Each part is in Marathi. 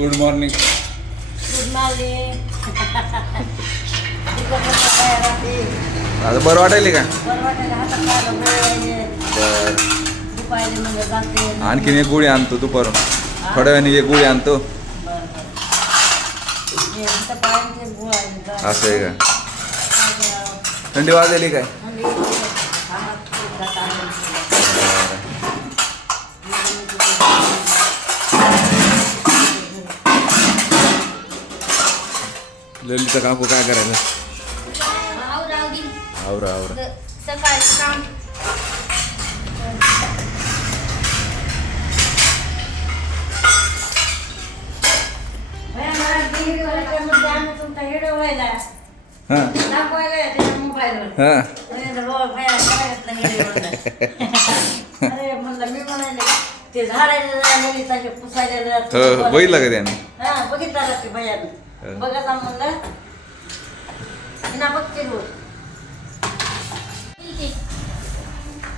Good morning. Good morning. आता बरं वाटायले का? बरं वाटायला हातात पायाला गोळे बर. दुपायला म्हणजे जाते. आणखीन एक गोळी आणतो दुपारून. थोड्या वेळाने एक गोळी आणतो. बरं हे हातात पायाचे गोळे आहेत. असं आहे का? थंडी वाजली काय? थंडी आम्हाला खूप जात आहे. ललिता काकू काय करायला? आवरा आवरा. सकाळचं काम तुमचा व्हिडिओ व्हायला हां दाखवायला त्याच्या मोबाईलवर. हां. अरे म्हणलं मी म्हणाले ते झाडायला ललिताचे पुसायला हो बघितलं का त्याने? हा बघितला का ते भैयानं बघा का म्हणलं ना बघते रोज.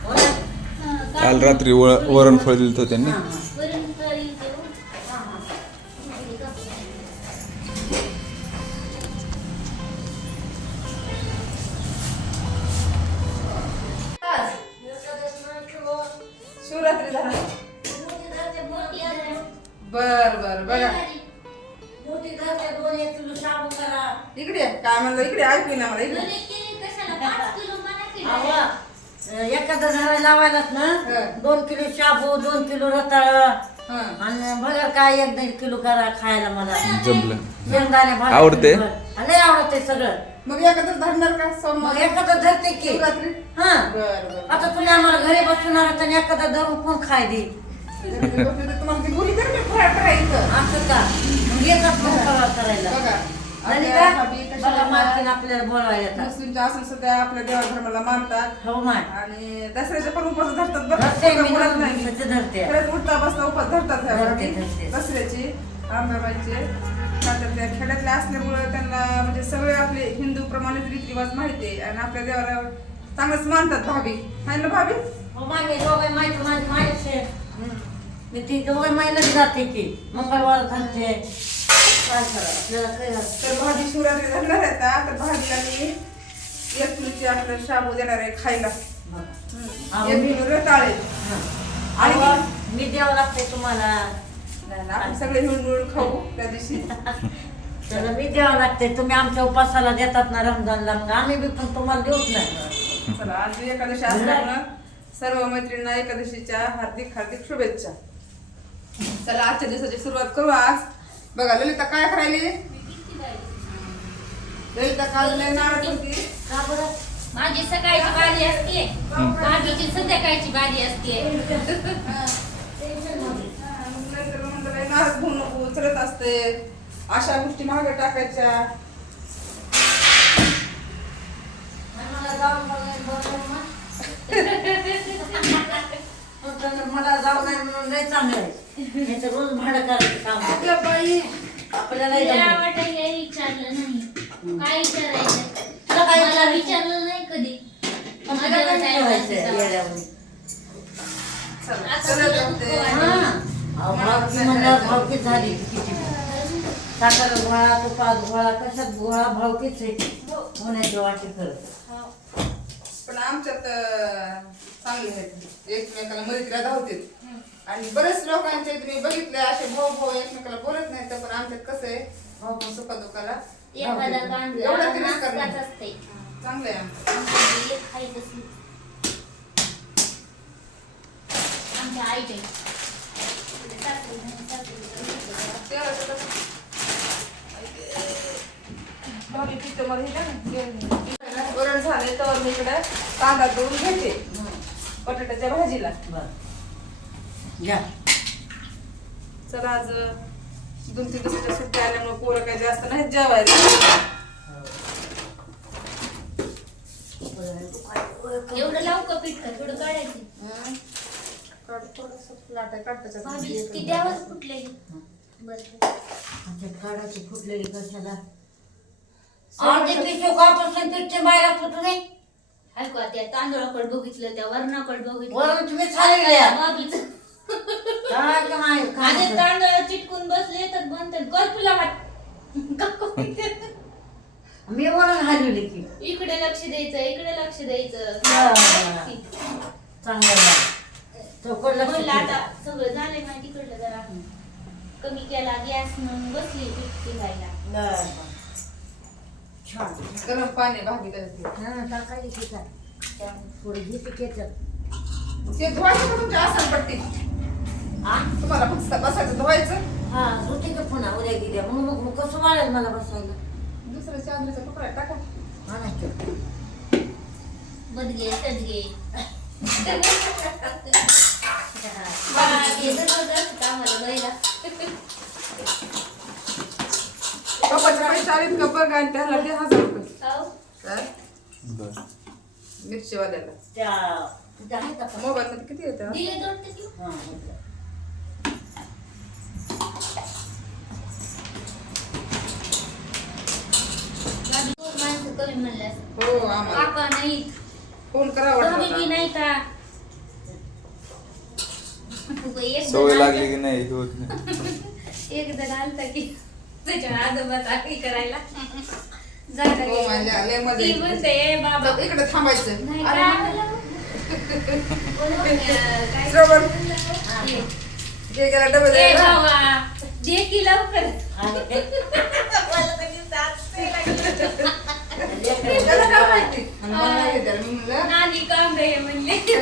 हो ना? काल रात्री वरण फळ दिलं होतं त्यांनी. शिवरात्री झाली. बर बर बघा इकडे काय म्हणलं इकडे ऐकू ना मला इकडे. एखादा झाड लावायलाच ना 2 किलो शाबू 2 किलो रताळ आणि बघा काय 1-1.5 किलो करा खायला मला. जमलं. शेंगदाणे भाजून आवडते? लय आवडते सगळं. मग एखादं धरणार का मग सोमवार एखादं धरते की शिवरात्री. हा बर बर आता तुम्ही आम्हाला घरी बसून आहात आणि एखादा धरून कोण खाय दे तुम्हाला ती बोली तर मी फराळ करायचं असं का मग येतात मग फराळ करायला. बघा ललिता, आपल्या भाभी कशा बघा मालकीन आपल्याला बोलवायला येतात. मुस्लिमच्या असून सुद्धा आपल्या देवा धर्माला मानतात हो माय आणि दसऱ्याचे पण उपवास धरतात बरं धरते मी खोटं बोलत नाही. धरते खरंच उठता बसता उपवास धरतात ह्या धरते, भाभी. धरते. दसऱ्याची आंबाबाईचे का तर त्या खेड्यातल्या असल्यामुळे त्यांना म्हणजे सगळे आपले हिंदू प्रमाणित रीतिरिवाज माहिती आहे आणि आपल्या देवाला चांगलंच मानतात भाभी आहे ना भाभी. हो मागे दोघं माहिती माझी माहिती मी ती दोघं महिलाच जाते की मंगळवार धरते काय करा आपल्याला काय तर भाभी शिवरात्री धरणार आहे का तर भाभीला मी 1 किलोची आपलं शाबू देणार आहे खायला. अहो, 1 किलो रताळे आणि मी द्यावं लागते तुम्हाला नाही ना, आपण सगळे मिळून खाऊ त्या दिवशी. त्याला मी द्यावं लागते. तुम्ही आमच्या उपासाला देतात ना रमजानला मग आम्ही बी पण तुम्हाला देऊच नाही. चला आज एकादशी असल्यामुळं सर्व मैत्रिणींना एकादशीच्या हार्दिक हार्दिक शुभेच्छा. चला आजच्या दिवसाची सुरुवात करू. आज बघा ललिता काय करायली. ललिता काल लय नाराज होती. का बरं माझी सकाळची बारी असते भाभीची संध्याकाळची बारी असते. नाहीतर म्हणलं लय नाराज होऊ नको चलत असते अशा गोष्टी मागे टाकायच्या. मला जाऊन मला जाऊ नाही म्हणून लय चांगलं आहे. नाही तर रोज भाडं करायचं काम आपल्या बाई आपल्याला तिला वाटायला हे विचारलं नाही काय विचारायचं तुला काय मला विचारलं नाही कधी. मला काय व्हायचं येड्यावानी. चला आता चलत तुला असते. हा भावकी म्हणल्यावर भावकीच झाली किती साखर घोळा तुपात घोळा कशात घोळा भावकीच आहे होण्याची वाटी करत. पण आमच्यात चांगले आहेत एकमेकाला मदतीला धावतात आणि बरेच लोकांचे मी बघितले असे भाऊ भाऊ एकमेकाला बोलत नाही तर पण आमच्यात कसं आहे भाऊ भाऊ सुखा दुखाला एखादा एवढं तिरस्कार कांदा नाही. असते चांगलं आहे आमचं. आमच्या एक खायचं असली. आमच्या आईचे तेव्हाचं कसं भाभी पितं मला हे द्या ना. वरण झाले तर मी इकडे कांदा दोन घेते बटाट्याच्या भाजीला. घ्या चला आज 2-3 दिवसाच्या सुट्ट्या आल्यामुळे पोरं काही जास्त नाही जेवायला. एवढं लवकर पीठ कर थोडं काढायचं थोडंसं लाटा काढताच्या भाभी ती द्यावंच कुठले बरं काढायची फुटलेली कशाला अर्धे पिशो कापासून पिठचे बाहेर तुम्ही ऐकू त्या तांदूळाकडे बघितलं त्या वरणाकडे बघितलं वरून तुम्ही चालले भाभीचं हा का नाही आणि खायचं. तांदूळ चिटकून बसले तर म्हणतात कर तुला वाट मी वरण हलवले की इकडे लक्ष द्यायचं इकडे लक्ष द्यायचं चांगलं झालं. चौकट लक्ष म्हणलं ठेव. आता सगळं झालंय ना तिकडलं जरा कमी केला गॅस म्हणून बसली पीठ शिजायला. बरं. छान. गरम पाणी भाभी करते हा, टाकायची की काय? थोडी घेते केचप. ते धुवायचं का तुमच्या आसन पट्टी हा? तुम्हाला फक्त बसायचं धुवायचं हा, होते का पुन्हा उद्या गेल्या मग कसं वाढेल मला बसायला? दुसऱ्या चांदीचा तुकडा टाका हा नाही तर. बदगे सदगे बागे जबरदस्त आम्हाला महिला पप्पाचे पैसे आलेत का बघ आणि त्याला दे 1000 रुपये खाऊ काय बरं. मिरचीवाल्याला त्या तिथे आहेत का? मोबाईल मध्ये किती येतं दिले दोन की हा, होतं. माझी दोन माणसं कमी म्हणल्यास हो आम्हाला काका नाही फोन करा वाटलं कमी बी होता. नाही का एक सवय जण लागली आलता- की नाही हे होत नाही. एक जण आलता की त्याच्या आजोबात आखी करायला जागा हो माझ्या लय मजा ती येते. म्हणते ए बाबा बघ, इकडे थांबायचं नाही अरे, काय म्हणलं? काय श्रवण ये. जे गेला डबे ए द्यायला. बाबा दे की लवकर त्याला काय माहिती आणि मला नाही घेतलं. मी म्हणलं नानी काम रे म्हणले ती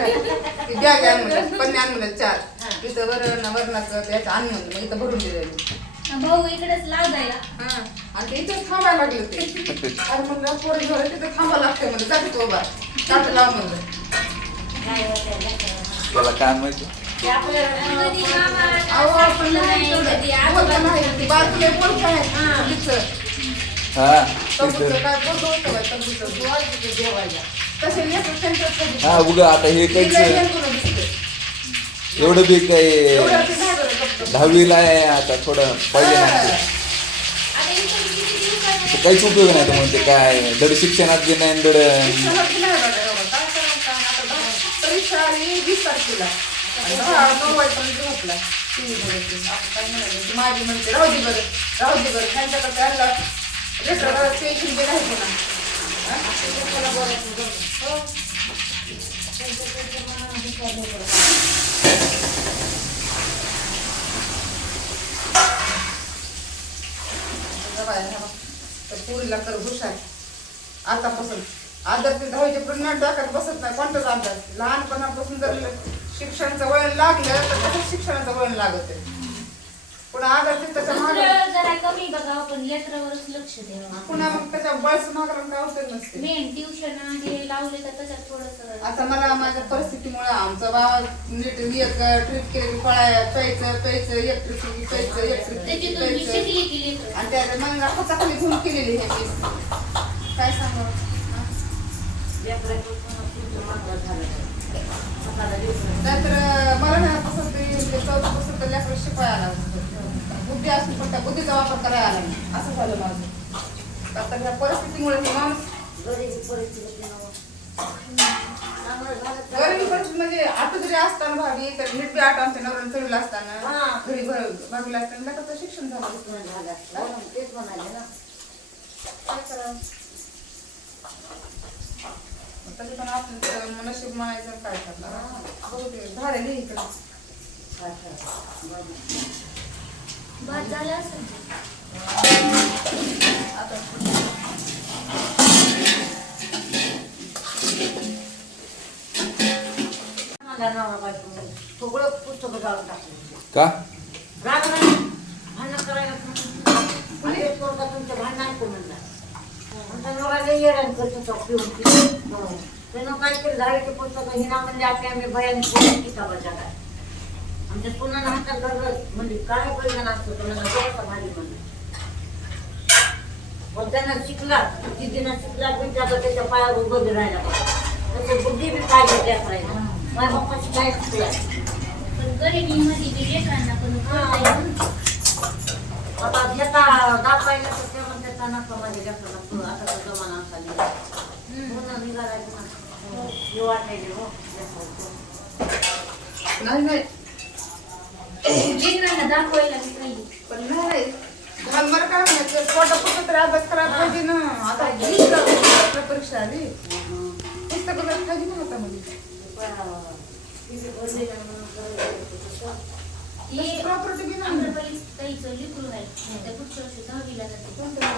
बॅग आण म्हणलं पन्ने आण म्हणलं 4 इथं वरणाचं त्याचं आण म्हणलं मग इथं भरून दिलं भाऊ इकडेच लाव जायला हा आणि ते इथं थांबायला लागलं ते आणि म्हणलं पोरी घर तिथं थांबा लागतंय म्हणलं जाते तो उभा काट लाव म्हणलं त्याला काय माहिती. कधी मामा अहो आपण नाही नाही, तेवढं. कधी बोलता आजोबा नाही ती बाजूला एक बोलता आहे तिथं. हा तंबूचं तिथं. काय बोलतो होतं बाई, तंबूचं. जेवायला. तसे लेकरं त्यांच्यात कधी- हा उगा आता हे ती लय काहीच लेकरं दिसते. एवढं बी काय एवढं ते नाही बरं गप्प. 10वीला आहे आता थोडं पाहिजे ना आता इकडे किती दिवसात काहीच उपयोग नाही तर म्हणजे काय धड शिक्षणात बी नाही धड शिक्षणात बी नाही बघा बाबा. काय करावं काय आता परीक्षा आली 20 तारखेला आणि 9 वाजेपर्यंत झोपला. TV बघायची. आपण काय म्हणायचं? ती माझी म्हणते राहू दे बरं त्यांच्याकडे त्यांना लेकराला टेन्शन बी राहायचं ना हा? हो. तर पोरीला कर हुशार आतापासून आदर ते 10वीच्या पुढे डोक्यात बसत नाही कोणताच अभ्यास लहानपणापासून जर शिक्षणाचं वळण लागलं तर तसंच शिक्षणाचं वळण लागत आहे पुन्हा आदर ते त्याच्या मागे दुसरं जरा कमी बघा पण लेकरावरच लक्ष द्यावं पुन्हा मग त्याच्या बळच मागला काय होत नसते मेन ट्युशन हे लावले तर त्याच्यात थोडस आता मला माझ्या परिस्थितीमुळे आमचा बाबा नीट एक ट्रिप केली पळाय प्यायचं एक ट्रिप प्यायचं एक ट्रिप त्याच्यातून मी प्यायचं शिकली की लेकरं. आणि त्या मग हाताखाली घेऊन केलेली हे मी काय सांगावं हा? नंतर मला नाही पसंत चौथं पसंत लेकरं शिकवायला आला बुद्धी असून पण त्या बुद्धीचा वापर करायला आला नाही असं झालं माझं आता ह्या परिस्थितीमुळे हे माणूस गरिबी परिस्थिती नव्हं. चांगलं झालं तर- गरीब परिस्थिती म्हणजे आठ जरी असताना भावी तर नीट बी आठ आमच्या नवऱ्याला चढवलं असताना हा. घरी भावीला असताना लेकराचं शिक्षण झालं झालं असतं. म्हणून तेच म्हणाले ना. काय करावं तरी पण आपण नशीब म्हणायचं काय करणार बघू ते झालेली इकडं अच्छा. बरं. भात झाला असेल आता मला नवरा बायको सगळं पुस्तकं जाळून टाकलं. का राग नाही. भांडणं करायला आणि एक पोरगा तुमचं भांडण ऐकू म्हणला. आमचा नवरा लई येडण करत होता पिऊन पिऊन. हो. त्यानं काय केलं दहावीचे पुस्तकं हिना म्हणजे आम्ही भयान पोलीस किताबाच्या काय आमच्या पुन्हा हातात धरलं म्हणजे काय प्रयोजन असतं तुम्हाला थोडासा भारी म्हणलं पण त्यानं शिकला जिद्दीनं शिकला पण त्याच्या पायावर उभं बी राहिला तसं बुद्धी बी पाहिजे त्या राहिला माझ्या बाप्पाची काय शिकला पण गरिबीमध्ये बी लेकरांना पण कळतंय ना. आता घेता दाखवायला तर ते म्हणते त्यांना माझ्या लेकराला आता तर जमाना असा म्हणून निघालायचं ना हे वाटायले हो नाही नाही लेकरांना दाखवायला बी पाहिजे. पण नाही घाल मला काय म्हणायचं पोटापुरतं तरी अभ्यास करायला पाहिजे ना. आता आपल्या परीक्षा आली पुस्तकं जर खाली ना हातामध्ये हे प्रॉपर्टी बी नाही. आम्रपाली ताईचं लेकरू आहे. त्या पुढच्या वर्षी 10वीला जाते.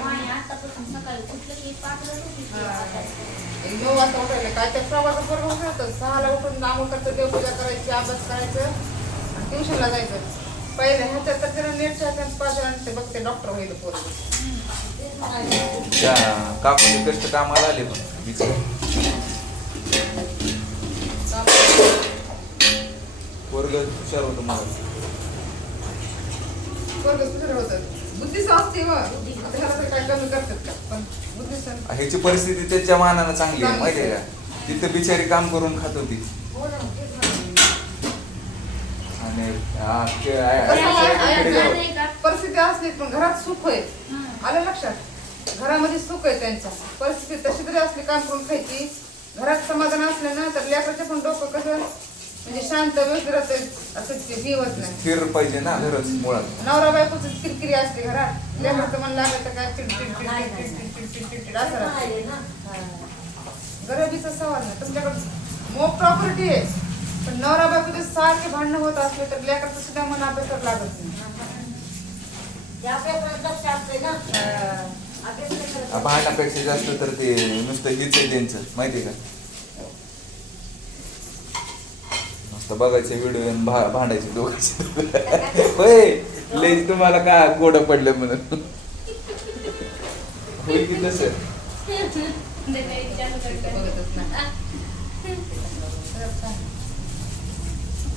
माय आतापासून सकाळी उठलं की 5ला उठते. 9 वाजता उठायला काय त्या प्रवासात बरोबर होतं. 6ला उठून आंघोळ करतं, देवपूजा करायची, अभ्यास करायचं आणि ट्युशनला जायचं. पहिले ह्याच्यात तर त्याला नेटच्या ह्याच्यात 5 आणि ते बघते डॉक्टर होईल पोरं. त्या काकूचे कष्ट कामाला आले पण बिचारे. वर्ग हुशार होतो मला. बुद्धीच असते व आता काय कमी करतात का पण बुद्धीच ह्याची परिस्थिती त्याच्या मानानं चांगली आहे माहिती आहे का. तिथं बिचारी काम करून खात होती आणि परिस्थिती असली पण घरात सुख आहे. आलं लक्षात घरामध्ये सुख आहे त्यांच्या. परिस्थिती तशी तरी असली काम करून खायची. घरात समाधान असलं ना तर लेकराचं पण डोकं कसं म्हणजे शांत व्यवस्थित राहते. असं हे होत नाही. स्थिर पाहिजे ना घरच मुळात. नवरा बायकोच किरकिरी असते घरात. लेकराचं मन लागत काय चिडचिड असं राहते. गरिबीचा सवाल नाही. तुमच्याकडे मोठ प्रॉपर्टी आहे पण नवरा बायकोचे सारखे भांडणं होत असले तर लेकराचं सुद्धा मन अभ्यासावर लागत नाही. भांडण्यापेक्षा जास्त तर ते नुसतं हीच आहे त्यांचं माहिती आहे का. नुसतं बघायचे व्हिडिओ आणि भांडायचे दोघांचे. होय लय तुम्हाला का गोड पडलं म्हणून होईल की तसं.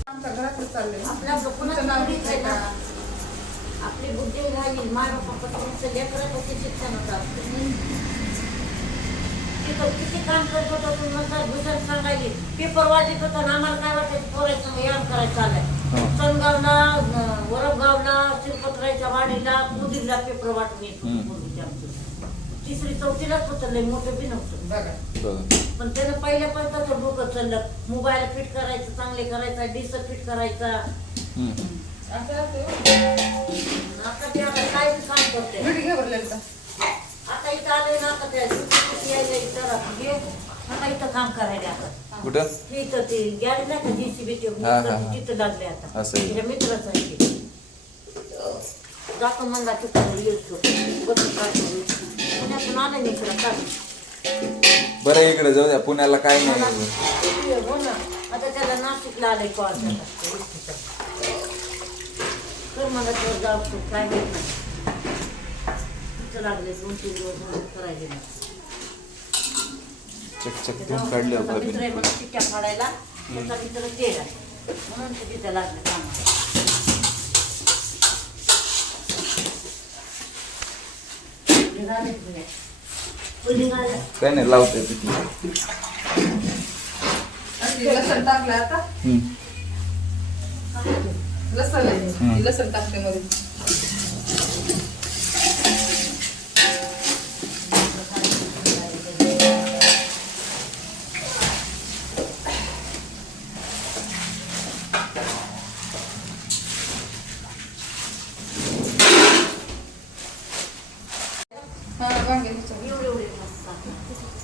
आमच्या घरातलं चाललंय. आपलं नाव घेतलंय का आपली बुद्धी झाली. माय बाप्पा लेकराचं शिक्षण होतं. तिथं किती काम करत होतो तू नंतर भूषण सांगायची पेपर वाटत होता ना. आम्हाला काय वाटायचं पोरायचं यान करायचं चाललंय. सनगावला वरपगावला शिरपतरायच्या वाडीला मुदीरला पेपर वाटून येतो. 3री 4थीलाच होतं. लय मोठं बी नव्हतं पण त्यानं पहिल्यापासून तसं डोकं चाललं. मोबाईल फिट करायचं चांगले करायचा डिस फिट करायचा. आता ते आता काय काम करते आता इथं आले ना. आता त्या यायला इथं आता इथं काम करायला आता कुठं इथं ते गॅरेज नाही का JCB तिथं लागले आता. तिच्या मित्राचं आहे ते. जातो म्हणला तिथं येतो पुण्यातून आलं नाही इकडं काय बरं इकडे जाऊ द्या. पुण्याला काय नाही. हो ना आता त्याला नाशिकला आलंय कॉल तर मला तर जाऊ काय घेत नाही. तिथं लागले 2-3 दिवस करायचे नाही. चकचक घेऊन काढले मित्र आहे म्हणून चिट्ट्या काढायला त्याचा मित्र तेल आहे म्हणून ते तिथं लागले कामाला. काय नाही लावते तिथे. लसण टाकलं आता. लसण टाकते मध्ये.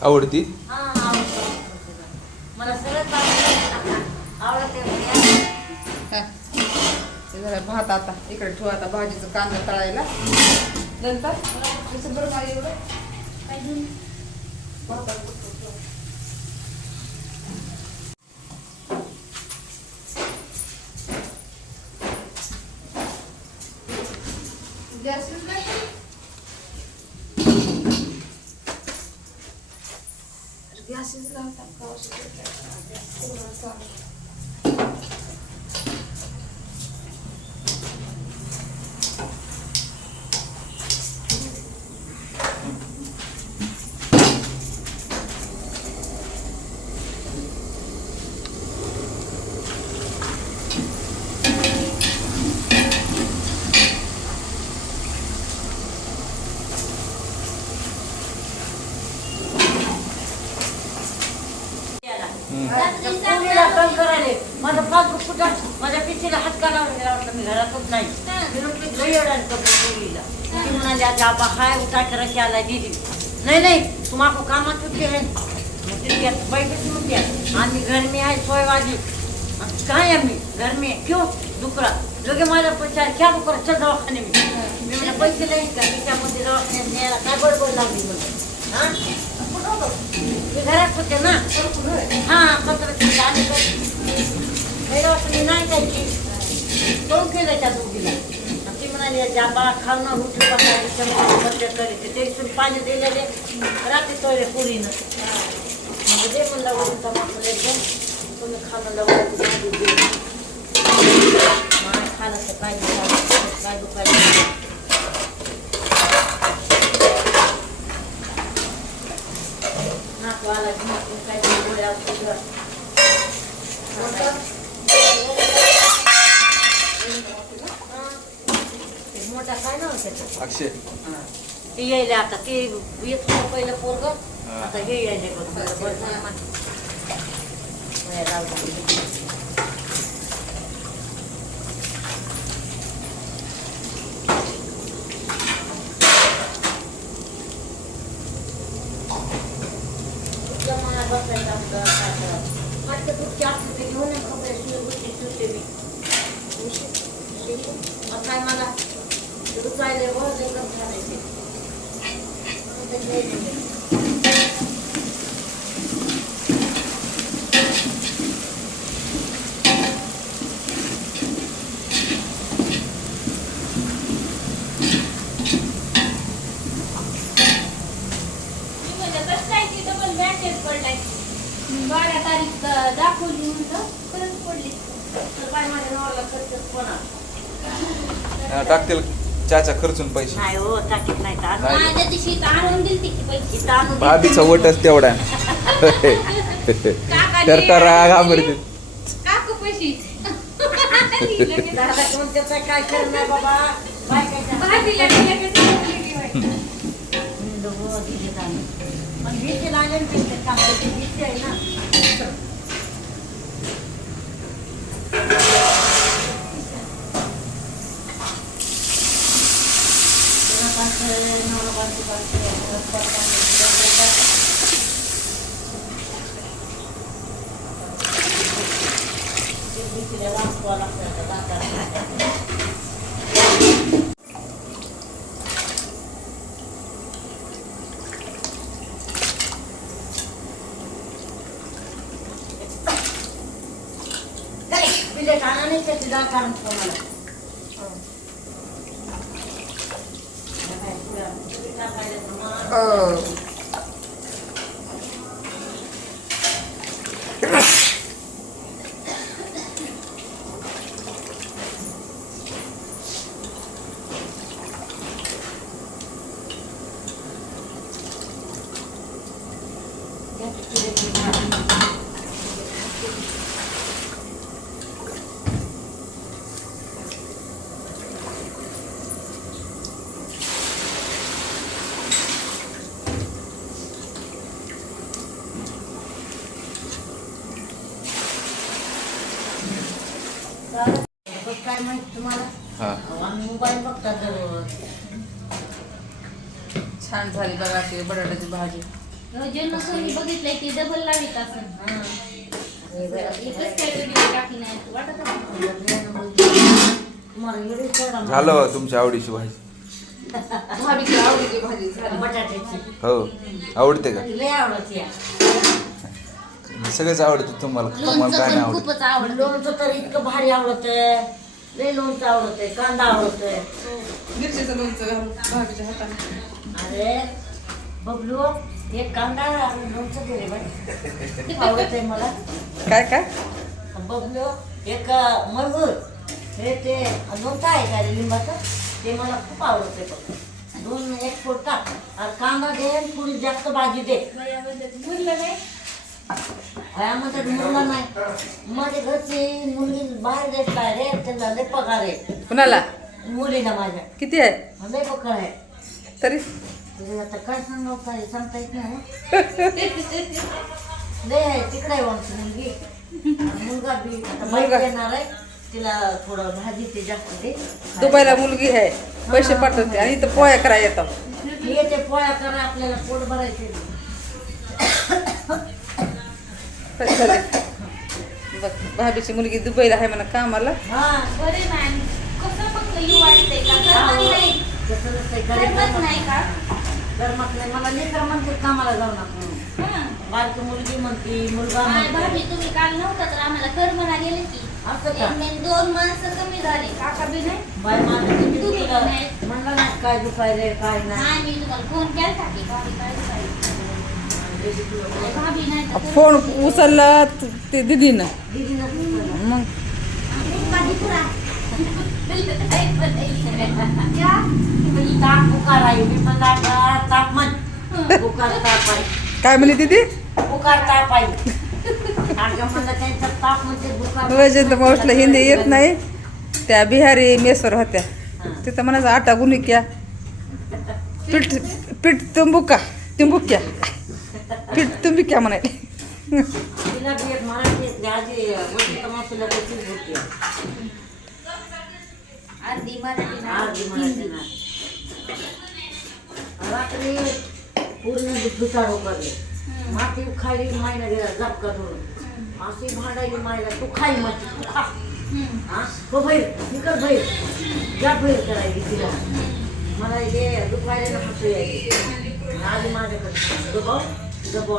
आवडती मला सगळं आवडते. भात आता इकडे ठेवू. आता भाजीचं कांदा तळायला नंतर बरं माझ्या एवढं काय घेऊन गॅसेस लावतात पोरीला तण आता मी घरातच नाही मी म्हणते लई अडाण करतो पोरीला ती म्हणाली आज आबा हाय उठा करायची आला दीदी नहीं तुम्हारा कामात होते हैं बैठे म्हणते आम्ही घर में आहे 6 वाजे कहाँ है अम्मी घर में क्यों दुकरा लोगे मला पचार क्या दुकरा चल दवाखाने में मी म्हणे पैसे नाही का त्याच्यामध्ये दवाखान्यात न्यायला काय बडबड लागली म्हणून हां कुठं होतं ते घरात होते ना हां पत्र आले नाही जायची कोण केलं त्या दोघीला ती म्हणाली जाबा खावणं उठलं बघायला करायचे ते इथून पाणी दिलेले रात्री तोले पुरीनं म्हणजे ते म्हणलं वरून टमाटर एकदम तुम्ही खाणं लावलं खाणं तर काय दुखायला नाक वाला काय गोळ्या मोठा काय नाव त्याचं अक्षय ते यायला आता ते येत पहिलं पोरग आता हे यायले बघ काय मला रुपायले रोज एकदम छान दाखवली म्हणलं परत पडली तर काय माझ्या नावाला खर्च कोणा टाकतील चाचा खर्चून पैसे नाही हो टाकीत नाही तर आणून. नाही. माझ्या दिवशी इथं आणून दिली ती पैसे इथं आणून देते. भाभीचा वटच तेवढा तर घाबरते काकू पैसे दादा कोण त्याचं काय खरं नाही बाबा बायकाच्या भाभीला लगेच बोलली बाई. हो दिले आम्ही पण भीती लागेल ते काम भीती आहे ना बिलेट आणा नाही त्याची जा कारण कोणाला काय माहिती तुम्हाला हा आम्ही मोबाईल बघतात दररोज छान झाली बघा अशी बटाट्याची भाजी ज्यांना सोनी बघितलंय ती डबल लावित असं एकच काय व्हिडिओ टाकली नाही वाटत झालं तुमच्या आवडीची भाजी भाभीची आवडीची भाजी झाली बटाट्याची हो आवडते का लय आवडते सगळंच आवडतं तुम्हाला लोणचं काय पण नाही आवडत खूपच आवडलं लोणचं तर इतकं भारी आवडतंय लय लोणचं आवडतंय कांदा आवडतोय मिरचीचं लोणचं घालून भाभीच्या हाताने अरे बबलू एक कांदा आणि लोणचं दे रे बाई खूप आवडतंय मला काय काय बबलू एक मजूर हे ते लोणचं आहे का रे लिंबाचं ते मला खूप आवडतंय बघ 2-1 फोड टाक आणि कांदा दे आणि थोडी जास्त भाजी दे बोललं नाही वयामध्ये मुलगा नाही माझ्या घरची मुलगी बाहेर देत रे त्यांना लय पगार आहे कुणाला मुलीला माझ्या किती आहे लय पगार आहे तरी तुझे आता काय सांगावं काय सांगता येत नाही लय आहे तिकडे आहे आमची मुलगी आणि मुलगा बी आता बाईक येणार आहे तिला थोडं भाजी ते जास्त दे. दुबईला मुलगी आहे पैसे पाठवते आणि इथं पोया करायला येतात. हे ते पोळ्या करा आपल्याला पोट भरायचे. बघ भाभीची मुलगी दुबईला आहे म्हणा कामाला. हा बरे ना आणि कसं फक्त येऊ वाटतंय का गरमत नाही तसं नसतंय. घरी गरमत नाही का गरमत नाही. मला लेकर म्हणते कामाला जाऊ नका. हं. बारकी मुलगी म्हणते, मुलगा आणि म्हणते. भाभी तुम्ही काल नव्हता तर आम्हाला कर म्हणा गेले की असं का? 2 माणसं कमी झाले काका बी नाही बाय माझं किती तुम्ही दुखलं. नाही. म्हणलं नाही काय दुखायले काय नाही. नाही मी तुम्हाला फोन केला की भाभी काय करायचं भाभी नाही तर फोन उचलला ते दिदीनं दीदीनं दुखलं. मग भाभी पुरा ताप बुकार आहे. मी पण तापमान बुकार ताप आहे. काय म्हणली दिदी बुकार ताप आहे. अगं म्हणलं त्यांचा ताप म्हणजे बुकार. वैजंत मावशीला हिंदी येत नाही. त्या बिहारी मेसवर होत्या तिथं म्हणायचं आटा गुनिक्या पीठ पीठ तुंबुका तिंबुक्या पीठ तुंबिक्या म्हणायला. तिला बी एक मराठी येते. आजी वैजंत मावशीला त्याचीच बुद्धी आहे. अर्धी मराठी ना आजी मराठी ना. रात्री पूर्ण दुचाड उकरले. माती खाली मायला गेला झपका धरून. अशी भांडायली मायला तू खाई माती तू खा. हा तो बैल निकल बैल ज्या बैल करायची तिला. मला हे दुखायला नको यायची. आली माझ्याकडे दबाव दबाव